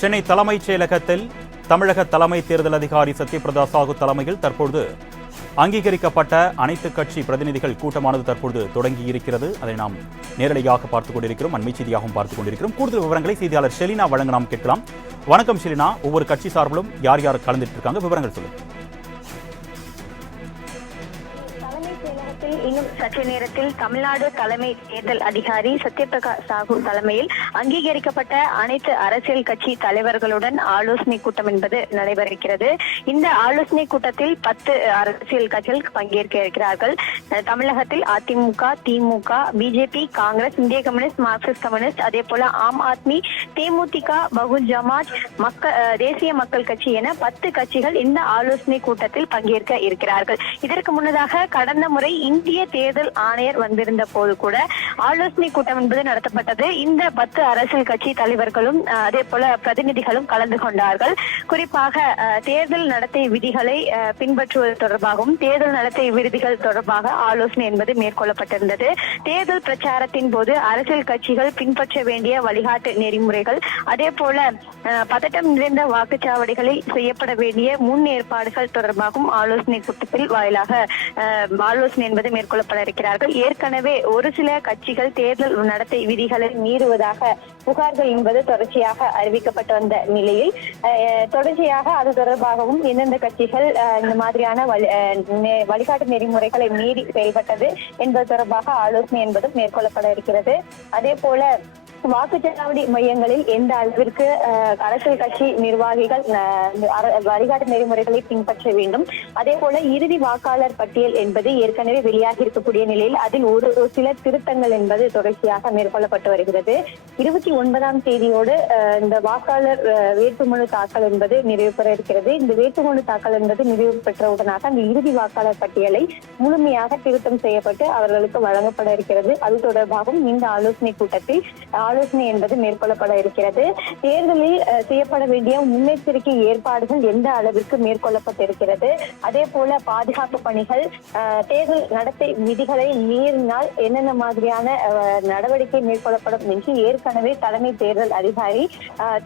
சென்னை தலைமைச் செயலகத்தில் தமிழக தலைமை தேர்தல் அதிகாரி சத்யபிரதா சாஹூ தலைமையில் தற்பொழுது அங்கீகரிக்கப்பட்ட அனைத்து கட்சி பிரதிநிதிகள் கூட்டமானது தற்பொழுது தொடங்கியிருக்கிறது. அதை நாம் நேரடியாக பார்த்துக் கொண்டிருக்கிறோம், அண்மை செய்தியாகவும் பார்த்துக் கொண்டிருக்கிறோம். கூடுதல் விவரங்களை செய்தியாளர் ஷெலினா வழங்க நாம் கேட்கலாம். வணக்கம் ஷெலினா, ஒவ்வொரு கட்சி சார்பிலும் யார் யார் கலந்துட்டு இருக்காங்க, விவரங்கள் சொல்லுங்க. இன்னும் சற்று நேரத்தில் தமிழ்நாடு தலைமை தேர்தல் அதிகாரி சத்யபிரதா சாஹூ தலைமையில் அங்கீகரிக்கப்பட்ட அனைத்து அரசியல் கட்சி தலைவர்களுடன் ஆலோசனை கூட்டம் என்பது நடைபெறுகிறது. இந்த ஆலோசனை கூட்டத்தில் 10 அரசியல் கட்சிகள் பங்கேற்க இருக்கிறார்கள். தமிழகத்தில் அதிமுக, திமுக, பிஜேபி, காங்கிரஸ், இந்திய கம்யூனிஸ்ட், மார்க்சிஸ்ட் கம்யூனிஸ்ட், அதே போல ஆம் ஆத்மி, தேமுதிக, பகுஜன் ஜமாத், தேசிய மக்கள் கட்சி என 10 கட்சிகள் இந்த ஆலோசனை கூட்டத்தில் பங்கேற்க இருக்கிறார்கள். இதற்கு முன்னதாக கடந்த முறை இந்திய தேர்தல் ஆணையர் வந்திருந்த போது கூட ஆலோசனை கூட்டம் என்பது நடத்தப்பட்டது. இந்த 10 அரசியல் கட்சி தலைவர்களும் அதே போல பிரதிநிதிகளும் கலந்து கொண்டார்கள். குறிப்பாக தேர்தல் நடத்தை விதிகளை பின்பற்றுவது தொடர்பாகவும் தேர்தல் நடத்தை விதிகள் தொடர்பாக ஆலோசனை என்பது மேற்கொள்ளப்பட்டிருந்தது. தேர்தல் பிரச்சாரத்தின் போது அரசியல் கட்சிகள் பின்பற்ற வேண்டிய வழிகாட்டு நெறிமுறைகள், அதே போல பதட்டம் நிறைந்த வாக்குச்சாவடிகளில் செய்யப்பட வேண்டிய முன் ஏற்பாடுகள் தொடர்பாகவும் ஆலோசனை கூட்டத்தில் வாயிலாக ஆலோசனை என்பது மேற்கொள்ளப்பட இருக்கிறார்கள். ஏற்கனவே ஒரு சில கட்சிகள் தேர்தல் நடத்தை விதிகளை மீறுவதாக புகார்கள் என்பது தொடர்ச்சியாக அறிவிக்கப்பட்டு வந்த நிலையில் தொடர்ச்சியாக அது தொடர்பாகவும் எந்தெந்த கட்சிகள் இந்த மாதிரியான வழிகாட்டு நெறிமுறைகளை மீறி செயல்பட்டது என்பது தொடர்பாக ஆலோசனை என்பதும் மேற்கொள்ளப்பட இருக்கிறது. அதே போல வாக்குச்சாவடி மையங்களில் எந்த அளவிற்கு அரசியல் கட்சி நிர்வாகிகள் வழிகாட்டு நெறிமுறைகளை பின்பற்ற வேண்டும், அதே போல இறுதி வாக்காளர் பட்டியல் என்பது ஏற்கனவே வெளியாகி இருக்கக்கூடிய நிலையில் அதில் ஒரு சில திருத்தங்கள் என்பது தொடர்ச்சியாக மேற்கொள்ளப்பட்டு வருகிறது. 29ஆம் தேதியோடு இந்த வாக்காளர் வேட்புமனு தாக்கல் என்பது நிறைவு பெற இருக்கிறது. இந்த வேட்புமனு தாக்கல் என்பது நிறைவு பெற்றவுடனாக அந்த இறுதி வாக்காளர் பட்டியலை முழுமையாக திருத்தம் செய்யப்பட்டு அவர்களுக்கு வழங்கப்பட இருக்கிறது. அது தொடர்பாகவும் இந்த ஆலோசனை கூட்டத்தில் ஆலோசனை என்பது மேற்கொள்ளப்பட இருக்கிறது. தேர்தலில் செய்யப்பட வேண்டிய முன்னெச்சரிக்கை ஏற்பாடுகள் எந்த அளவிற்கு மேற்கொள்ளப்பட்டிருக்கிறது, அதே போல பாதுகாப்பு பணிகள், தேர்தல் நடத்தை விதிகளை மீறினால் என்னென்ன மாதிரியான நடவடிக்கை மேற்கொள்ளப்படும் என்று ஏற்கனவே தலைமை தேர்தல் அதிகாரி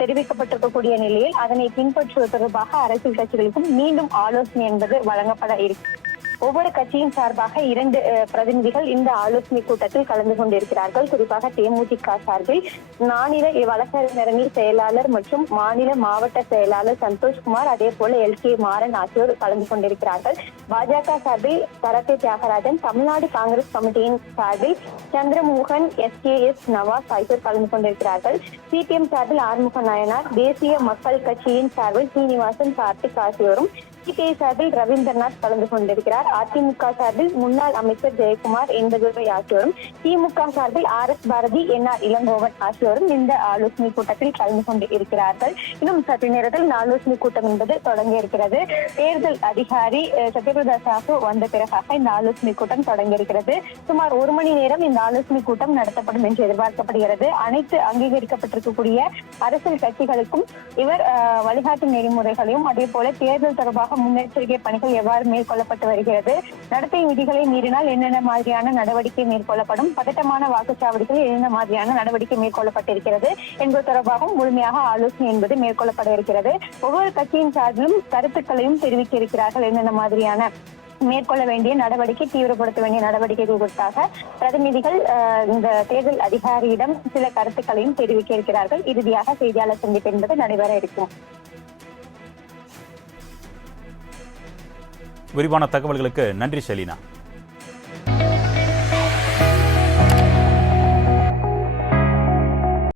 தெரிவிக்கப்பட்டிருக்கக்கூடிய நிலையில் அதனை பின்பற்றுவது தொடர்பாக அரசியல் கட்சிகளுக்கும் மீண்டும் ஆலோசனை என்பது வழங்கப்பட இருக்கிறது. ஒவ்வொரு கட்சியின் சார்பாக 2 பிரதிநிதிகள் இந்த ஆலோசனை கூட்டத்தில் கலந்து கொண்டிருக்கிறார்கள். குறிப்பாக தேமுதிக சார்பில் மாநில வழக்கறிஞரணி செயலாளர் மற்றும் மாநில மாவட்ட செயலாளர் சந்தோஷ்குமார், அதே போல LK மாறன் ஆகியோர் கலந்து கொண்டிருக்கிறார்கள். பாஜக சார்பில் சரத்தை தியாகராஜன், தமிழ்நாடு காங்கிரஸ் கமிட்டியின் சார்பில் சந்திரமோகன், SKS நவாஸ் ஆகியோர் கலந்து கொண்டிருக்கிறார்கள். CPM சார்பில் ஆறுமுக நாயனார், தேசிய மக்கள் கட்சியின் சார்பில் சீனிவாசன், கார்த்திக் ஆகியோரும், CPI சார்பில் ரவீந்திரநாத் கலந்து கொண்டிருக்கிறார். அதிமுக சார்பில் முன்னாள் அமைச்சர் ஜெயக்குமார், எந்ததுரை ஆகியோரும், திமுக சார்பில் RS பாரதி, NR இளங்கோவன் ஆகியோரும் இந்த ஆலோசனை கூட்டத்தில் கலந்து கொண்டு இருக்கிறார்கள். இன்னும் சற்று நேரத்தில் இந்த ஆலோசனை கூட்டம் என்பது தொடங்க இருக்கிறது. தேர்தல் அதிகாரி சத்யபிரதா சாஹூ வந்த பிறகாக இந்த ஆலோசனை கூட்டம் தொடங்க இருக்கிறது. சுமார் 1 மணி நேரம் இந்த ஆலோசனை கூட்டம் நடத்தப்படும் என்று எதிர்பார்க்கப்படுகிறது. அனைத்து அங்கீகரிக்கப்பட்டிருக்கக்கூடிய அரசியல் கட்சிகளுக்கும் இவர் வழிகாட்டு நெறிமுறைகளையும் அதே போல தேர்தல் தொடர்பாக முன்னெச்சரிக்கை பணிகள் எவ்வாறு மேற்கொள்ளப்பட்டு வருகிறது, நடத்தை விதிகளை மீறினால் என்னென்ன மாதிரியான நடவடிக்கை மேற்கொள்ளப்படும், பதட்டமான வாக்குச்சாவடிகளில் என்னென்ன மாதிரியான நடவடிக்கை மேற்கொள்ளப்பட்டிருக்கிறது என்பது தொடர்பாகவும் முழுமையாக ஆலோசனை என்பது மேற்கொள்ளப்பட இருக்கிறது. ஒவ்வொரு கட்சியின் சார்பிலும் கருத்துக்களையும் தெரிவிக்க இருக்கிறார்கள். என்னென்ன மாதிரியான மேற்கொள்ள வேண்டிய நடவடிக்கை, தீவிரப்படுத்த வேண்டிய நடவடிக்கைகள் குறித்தாக பிரதிநிதிகள் இந்த தேர்தல் அதிகாரியிடம் சில கருத்துக்களையும் தெரிவிக்க இருக்கிறார்கள். இறுதியாக செய்தியாளர் சந்திப்பு என்பது நடைபெற இருக்கும். விரிவான தகவல்களுக்கு நன்றி ஷெலினா.